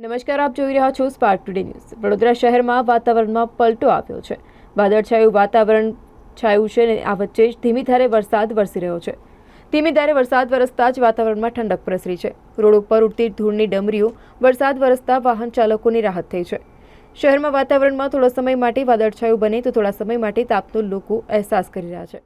નમસ્કાર, આપ જોઈ રહ્યા છો સ્પાર્ક ટુડે ન્યૂઝ। વડોદરા શહેરમાં વાતાવરણમાં પલટો આવ્યો છે। વાદળછાયું વાતાવરણ છાયું છે અને આ વચ્ચે જ ધીમી ધારે વરસાદ વરસી રહ્યો છે। ધીમી ધારે વરસાદ વરસતા જ વાતાવરણમાં ઠંડક પ્રસરી છે। રોડ ઉપર ઉડતી ધૂળની ડમરીઓ વરસાદ વરસતા વાહન ચાલકોની રાહત થઈ છે। શહેરમાં વાતાવરણમાં થોડા સમય માટે વાદળછાયું બને તો થોડા સમય માટે તાપનો લોકો અહેસાસ કરી રહ્યા છે।